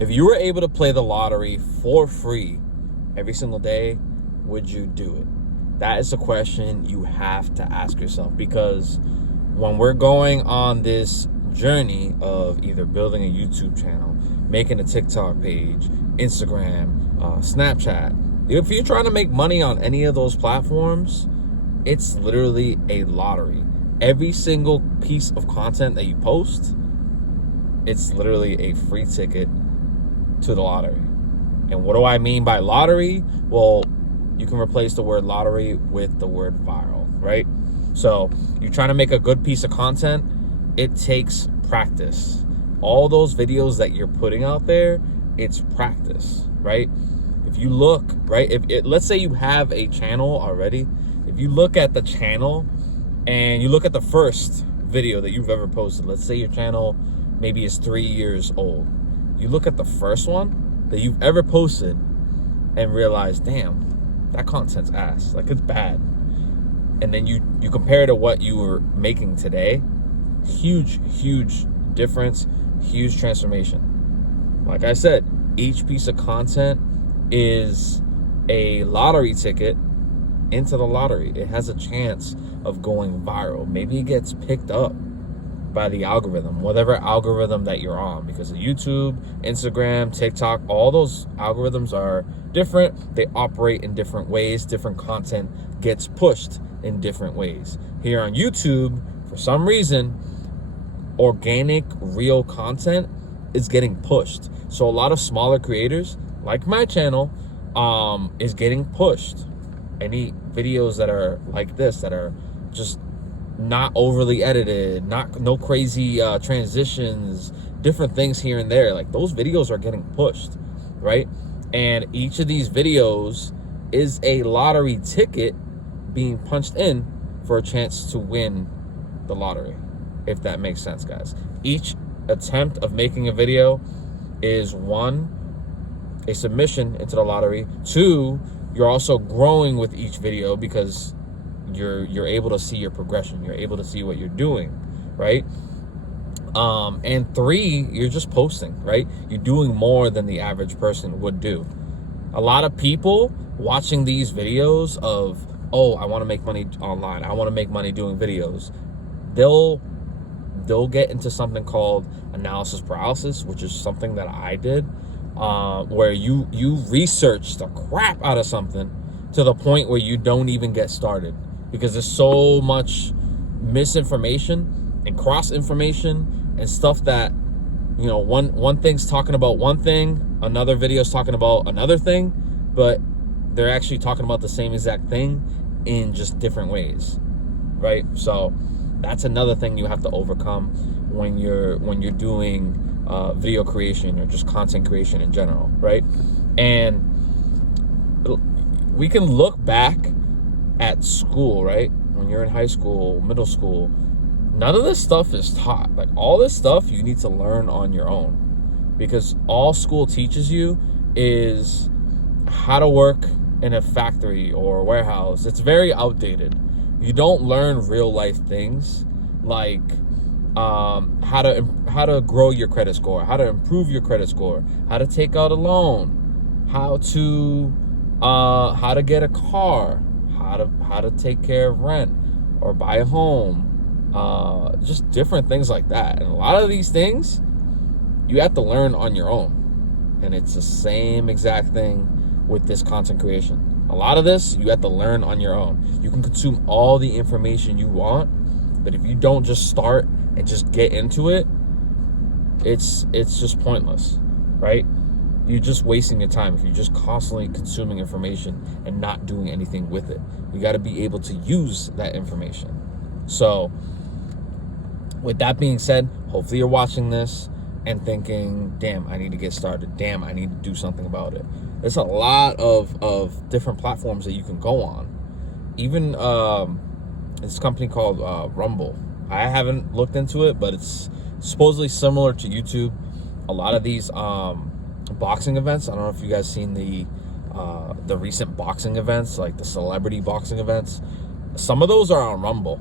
If you were able to play the lottery for free every single day, would you do it? That is the question you have to ask yourself, because when we're going on this journey of either building a YouTube channel, making a TikTok page, Instagram, Snapchat, if you're trying to make money on any of those platforms, it's literally a lottery. Every single piece of content that you post, it's literally a free ticket to the lottery. And what do I mean by lottery? Well, you can replace the word lottery with the word viral, right? So you're trying to make a good piece of content, it takes practice. All those videos that you're putting out there, it's practice, right? If you look, right, let's say you have a channel already. If you look at the channel and you look at the first video that you've ever posted, let's say your channel maybe is 3 years old. You look at the first one that you've ever posted and realize, damn, that content's ass, like it's bad. And then you compare it to what you were making today. Huge difference, huge transformation. Like I said, each piece of content is a lottery ticket into the lottery. It has a chance of going viral. Maybe it gets picked up by the algorithm, whatever algorithm that you're on, because YouTube, Instagram, TikTok, all those algorithms are different. They operate in different ways. Different content gets pushed in different ways. Here on YouTube, for some reason, organic, real content is getting pushed. So a lot of smaller creators, like my channel, is getting pushed. Any videos that are like this, that are just not overly edited, no crazy transitions, different things here and there, like those videos are getting pushed, right? And each of these videos is a lottery ticket being punched in for a chance to win the lottery, if that makes sense, guys. Each attempt of making a video is, one, a submission into the lottery. Two, you're also growing with each video because you're able to see your progression. You're able to see what you're doing, right? And three, you're just posting, right? You're doing more than the average person would do. A lot of people watching these videos of, oh, I want to make money online, I want to make money doing videos, they'll get into something called analysis paralysis, which is something that I did, where you research the crap out of something to the point where you don't even get started, because there's so much misinformation and cross information and stuff that, you know, one thing's talking about one thing, another video's talking about another thing, but they're actually talking about the same exact thing in just different ways, right? So that's another thing you have to overcome when you're doing video creation or just content creation in general, right? And we can look back at school, right? When you're in high school, middle school, none of this stuff is taught. Like, all this stuff you need to learn on your own, because all school teaches you is how to work in a factory or a warehouse. It's very outdated. You don't learn real life things like how to grow your credit score, how to improve your credit score, how to take out a loan, how to get a car, how to take care of rent or buy a home, just different things like that. And a lot of these things you have to learn on your own, and it's the same exact thing with this content creation. A lot of this you have to learn on your own. You can consume all the information you want, but if you don't just start and just get into it, it's just pointless, right? You're just wasting your time if you're just constantly consuming information and not doing anything with it. You got to be able to use that information. So with that being said, hopefully you're watching this and thinking, damn, I need to get started. Damn, I need to do something about it. There's a lot of different platforms that you can go on. Even this company called Rumble. I haven't looked into it, but it's supposedly similar to YouTube. A lot of these boxing events, I don't know if you guys seen the recent boxing events, like the celebrity boxing events. Some of those are on Rumble.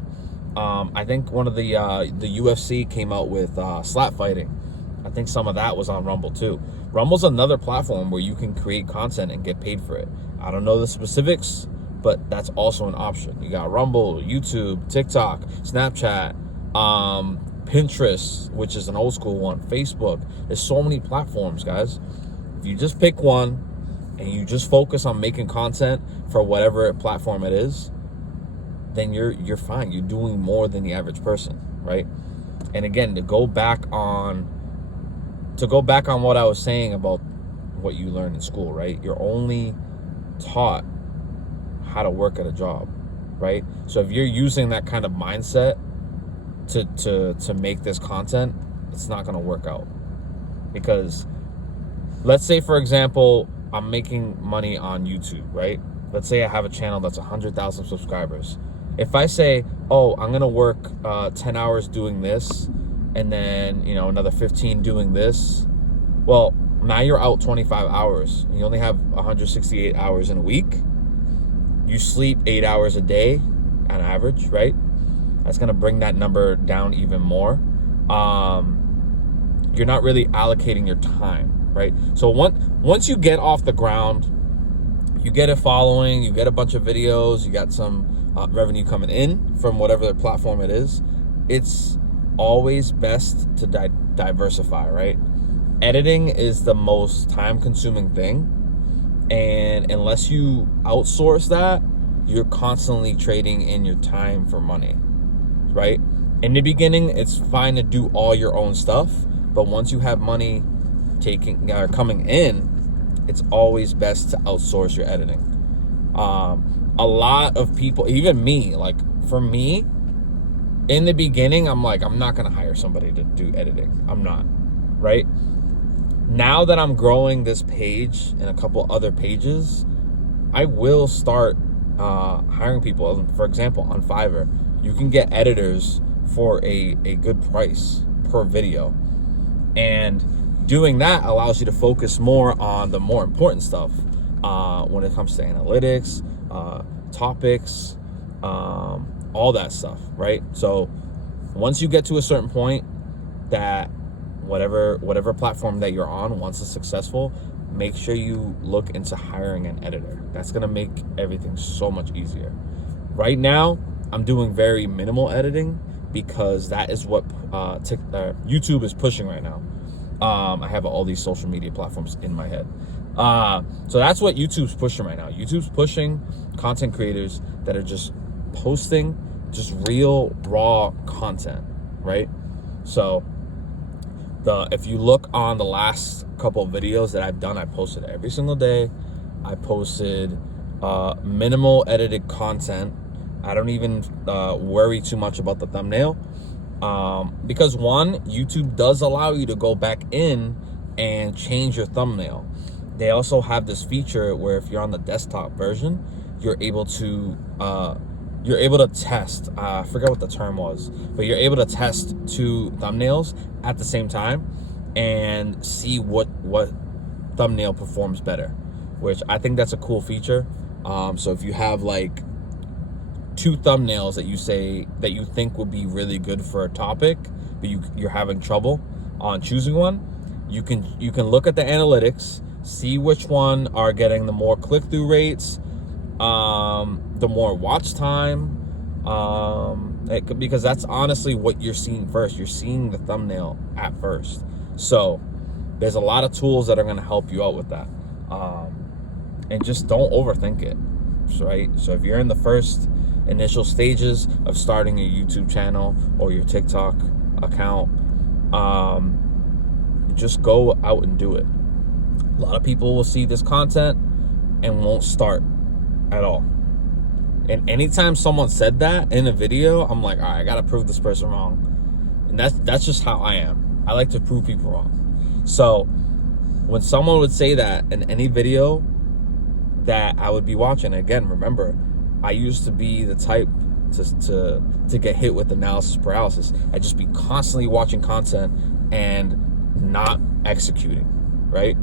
I think one of the UFC came out with slap fighting, I think some of that was on Rumble too. Rumble's another platform where you can create content and get paid for it. I don't know the specifics, but that's also an option. You got Rumble, YouTube, TikTok, Snapchat, Pinterest, which is an old school one, Facebook. There's so many platforms, guys. If you just pick one and you just focus on making content for whatever platform it is, then you're fine. You're doing more than the average person, right? And again, to go back on what I was saying about what you learned in school, right? You're only taught how to work at a job, right? So if you're using that kind of mindset to make this content, it's not going to work out. Because let's say, for example, I'm making money on YouTube, right? Let's say I have a channel that's 100,000 subscribers. If I say, oh, I'm going to work 10 hours doing this, and then, another 15 doing this, well, now you're out 25 hours. You only have 168 hours in a week. You sleep 8 hours a day on average, right? That's going to bring that number down even more. You're not really allocating your time, right? So once you get off the ground, you get a following, you get a bunch of videos, you got some revenue coming in from whatever platform it is, it's always best to diversify, right? Editing is the most time-consuming thing, and unless you outsource that, you're constantly trading in your time for money, right? In the beginning, it's fine to do all your own stuff, but once you have money coming in, it's always best to outsource your editing. A lot of people, even me, like for me, in the beginning, I'm like, I'm not going to hire somebody to do editing. I'm not, right? Now that I'm growing this page and a couple other pages, I will start hiring people. For example, on Fiverr, you can get editors for a good price per video. And doing that allows you to focus more on the more important stuff when it comes to analytics, topics, all that stuff, right? So once you get to a certain point that whatever platform that you're on, once it's successful, make sure you look into hiring an editor. That's going to make everything so much easier. Right now, I'm doing very minimal editing because that is what YouTube is pushing right now. I have all these social media platforms in my head. So that's what YouTube's pushing right now. YouTube's pushing content creators that are just posting just real raw content, right? So if you look on the last couple of videos that I've done, I posted every single day. I posted minimal edited content. I don't even worry too much about the thumbnail because one, YouTube does allow you to go back in and change your thumbnail. They also have this feature where if you're on the desktop version, you're able to test, I forget what the term was, but you're able to test two thumbnails at the same time and see what thumbnail performs better, which I think that's a cool feature. So if you have like two thumbnails that you think would be really good for a topic, but you're having trouble on choosing one, you can look at the analytics, see which one are getting the more click-through rates, the more watch time, because that's honestly what you're seeing first. You're seeing the thumbnail at first. So there's a lot of tools that are going to help you out with that. And just don't overthink it, right? So if you're in the first initial stages of starting a YouTube channel or your TikTok account, just go out and do it. A lot of people will see this content and won't start at all. And anytime someone said that in a video, I'm like, all right, I gotta prove this person wrong. And that's just how I am. I like to prove people wrong. So when someone would say that in any video that I would be watching, again, remember, I used to be the type to get hit with analysis paralysis. I'd just be constantly watching content and not executing, right?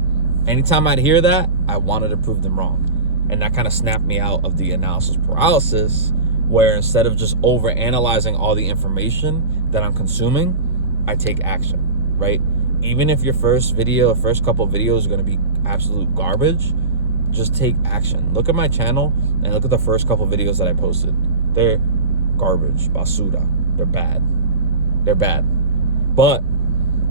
Anytime I'd hear that, I wanted to prove them wrong. And that kind of snapped me out of the analysis paralysis, where instead of just over analyzing all the information that I'm consuming, I take action, right? even if your first couple of videos are going to be absolute garbage, just take action. Look at my channel and look at the first couple of videos that I posted. They're garbage, basura. They're bad. They're bad. But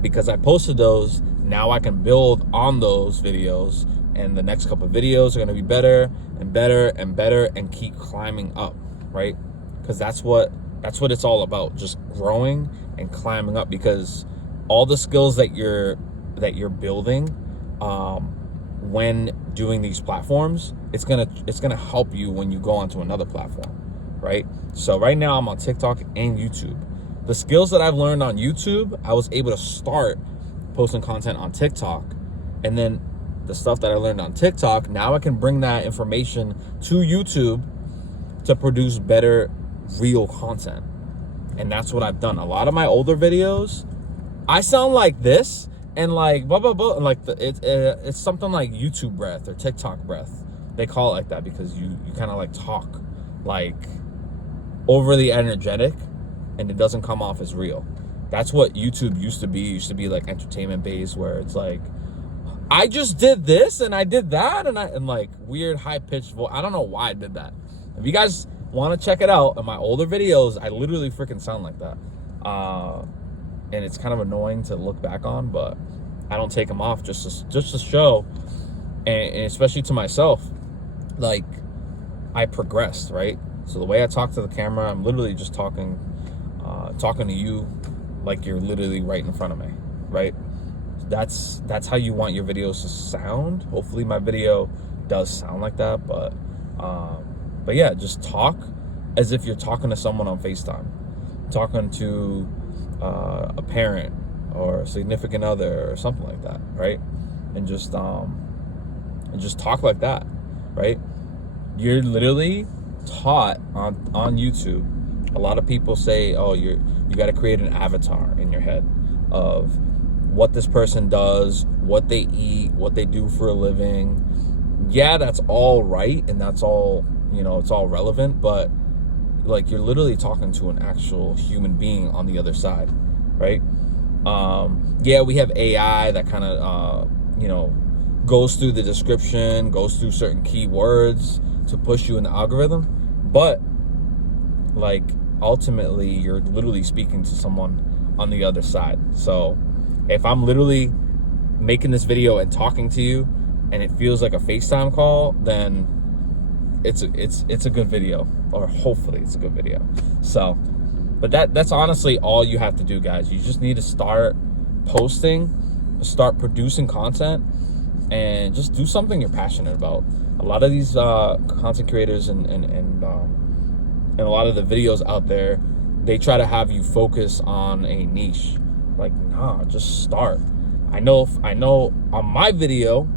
because I posted those, now I can build on those videos, and the next couple of videos are going to be better and better and better and keep climbing up, right? Because that's what it's all about, just growing and climbing up, because all the skills that you're building when doing these platforms, it's gonna help you when you go onto another platform, right? So right now I'm on TikTok and YouTube. The skills that I've learned on YouTube, I was able to start posting content on TikTok, and then the stuff that I learned on TikTok, now I can bring that information to YouTube to produce better real content. And that's what I've done. A lot of my older videos, I sound like this and like blah blah blah, and like it's something like YouTube breath or TikTok breath. They call it like that because you kind of like talk like overly energetic, and it doesn't come off as real. That's what YouTube used to be. It used to be like entertainment based, where it's like, I just did this and I did that, and like weird high pitched voice. I don't know why I did that. If you guys want to check it out, in my older videos, I literally freaking sound like that. And it's kind of annoying to look back on, but I don't take them off just to show, and especially to myself, like I progressed, right? So the way I talk to the camera, I'm literally just talking to you like you're literally right in front of me, right? That's how you want your videos to sound. Hopefully my video does sound like that, but yeah, just talk as if you're talking to someone on FaceTime, talking to a parent or a significant other or something like that, right? And just talk like that, right? You're literally taught on YouTube. A lot of people say, oh, you got to create an avatar in your head of what this person does, what they eat, what they do for a living. Yeah, that's all right, and that's all, it's all relevant, but like you're literally talking to an actual human being on the other side, right? Yeah, we have AI that kind of goes through the description, goes through certain keywords to push you in the algorithm, but like ultimately you're literally speaking to someone on the other side. So if I'm literally making this video and talking to you and it feels like a FaceTime call, then it's a good video, or hopefully it's a good video. So, but that's honestly all you have to do, guys. You just need to start posting, start producing content, and just do something you're passionate about. A lot of these content creators and a lot of the videos out there, they try to have you focus on a niche. Like, nah, just start. I know on my video,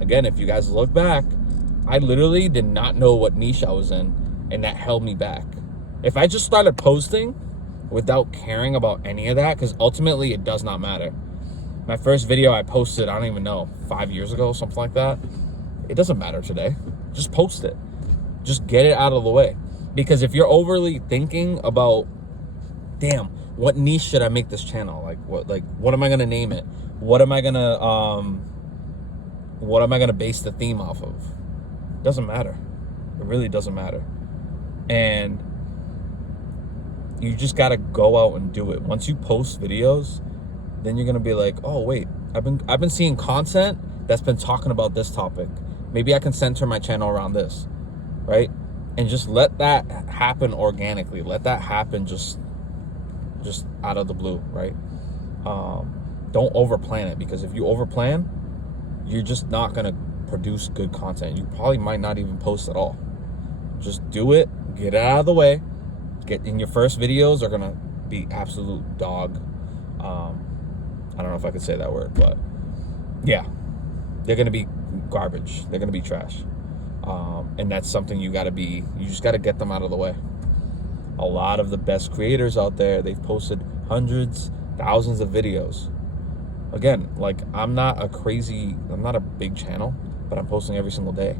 again, if you guys look back, I literally did not know what niche I was in, and that held me back. If I just started posting without caring about any of that, because ultimately it does not matter. My first video I posted, I don't even know, 5 years ago, something like that. It doesn't matter today. Just post it. Just get it out of the way. Because if you're overly thinking about, damn, what niche should I make this channel? What am I gonna name it? What am I gonna base the theme off of? Doesn't matter. It really doesn't matter. And you just gotta go out and do it. Once you post videos, then you're gonna be like, oh wait, I've been seeing content that's been talking about this topic. Maybe I can center my channel around this, right? And just let that happen organically. Let that happen just out of the blue, right? Don't overplan it, because if you overplan, you're just not gonna produce good content. You probably might not even post at all. Just do it, get it out of the way. Get in your first videos are gonna be absolute dog. I don't know if I could say that word, but yeah, they're gonna be garbage. They're gonna be trash. And that's something you just gotta get them out of the way. A lot of the best creators out there, they've posted hundreds, thousands of videos. Again, like I'm not a big channel, but I'm posting every single day.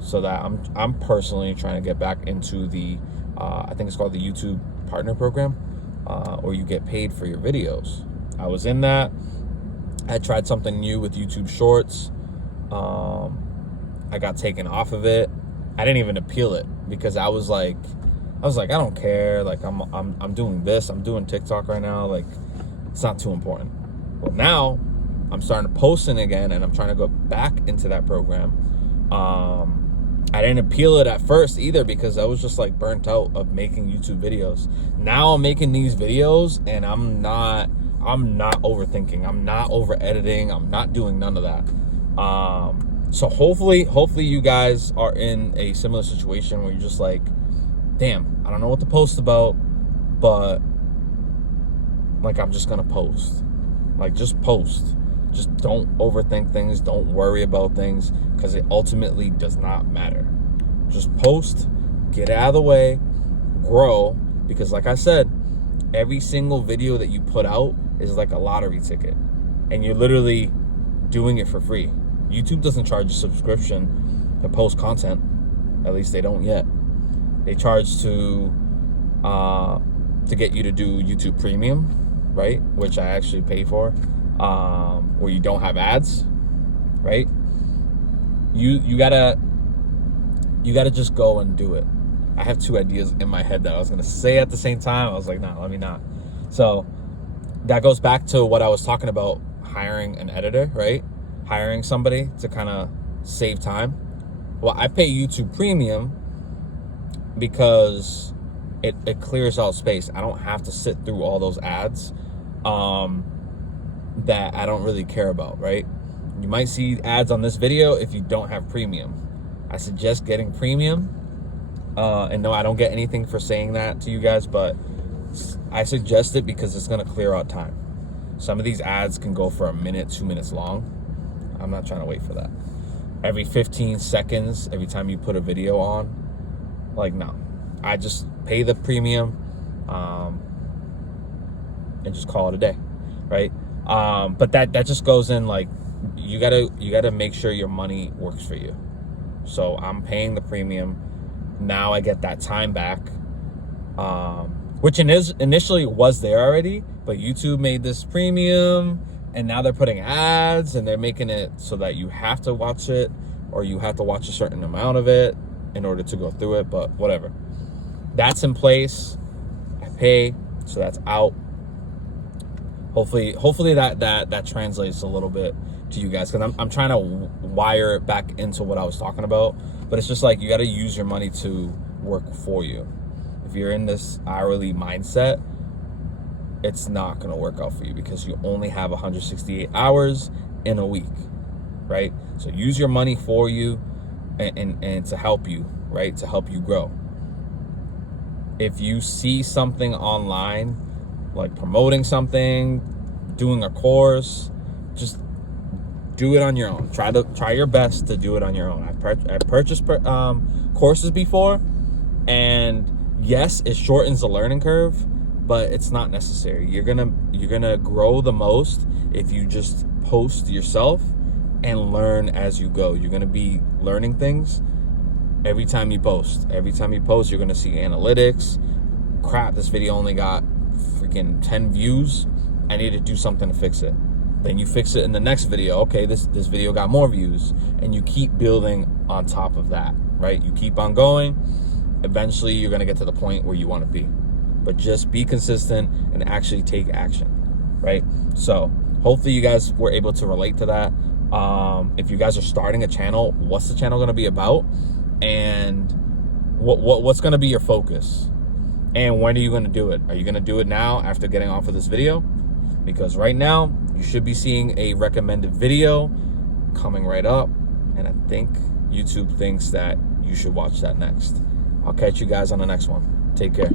So that I'm personally trying to get back into the, I think it's called the YouTube Partner Program, or you get paid for your videos. I was in that. I tried something new with YouTube Shorts. I got taken off of it. I didn't even appeal it because I was like, I don't care. Like I'm doing this. I'm doing TikTok right now. Like it's not too important. Well, now I'm starting to post it again, and I'm trying to go back into that program. I didn't appeal it at first either because I was just like burnt out of making YouTube videos. Now I'm making these videos and I'm not overthinking. I'm not over editing. I'm not doing none of that. So hopefully you guys are in a similar situation where you're just like, damn, I don't know what to post about, but like I'm just gonna post. Like just post. Just don't overthink things. Don't worry about things because it ultimately does not matter. Just post, get out of the way, grow, because like I said, every single video that you put out is like a lottery ticket, and you're literally doing it for free. YouTube doesn't charge a subscription to post content. At least they don't yet. They charge to get you to do YouTube Premium, right? Which I actually pay for, where you don't have ads, right? You gotta just go and do it. I have two ideas in my head that I was gonna say at the same time. I was like, nah, let me not. So that goes back to what I was talking about, hiring an editor, right? Hiring somebody to kind of save time. Well, I pay YouTube Premium because it clears out space. I don't have to sit through all those ads that I don't really care about, right? You might see ads on this video if you don't have Premium. I suggest getting Premium. And no, I don't get anything for saying that to you guys, but I suggest it because it's going to clear out time. Some of these ads can go for a minute, 2 minutes long. I'm not trying to wait for that. Every 15 seconds, every time you put a video on, like, no. I just pay the Premium and just call it a day, right? But that just goes in, like, you gotta make sure your money works for you. So I'm paying the Premium. Now I get that time back, which initially was there already, but YouTube made this Premium, and now they're putting ads, and they're making it so that you have to watch it, or you have to watch a certain amount of it in order to go through it, but whatever. That's in place. I pay, so that's out. Hopefully that translates a little bit to you guys, because I'm trying to wire it back into what I was talking about. But it's just like, you got to use your money to work for you. If you're in this hourly mindset, it's not going to work out for you because you only have 168 hours in a week, right? So use your money for you and to help you, right? To help you grow. If you see something online, like promoting something, doing a course, just do it on your own. Try your best to do it on your own. I've purchased courses before, and yes, it shortens the learning curve, but it's not necessary. You're gonna grow the most if you just post yourself and learn as you go. You're gonna be learning things every time you post. Every time you post, you're gonna see analytics. Crap, this video only got freaking 10 views. I need to do something to fix it. Then you fix it in the next video. Okay, this video got more views, and you keep building on top of that, right? You keep on going. Eventually, you're gonna get to the point where you want to be. But just be consistent and actually take action, right? So hopefully you guys were able to relate to that. If you guys are starting a channel, what's the channel gonna be about, and what's gonna be your focus, and when are you gonna do it? Are you gonna do it now after getting off of this video? Because right now, you should be seeing a recommended video coming right up. And I think YouTube thinks that you should watch that next. I'll catch you guys on the next one. Take care.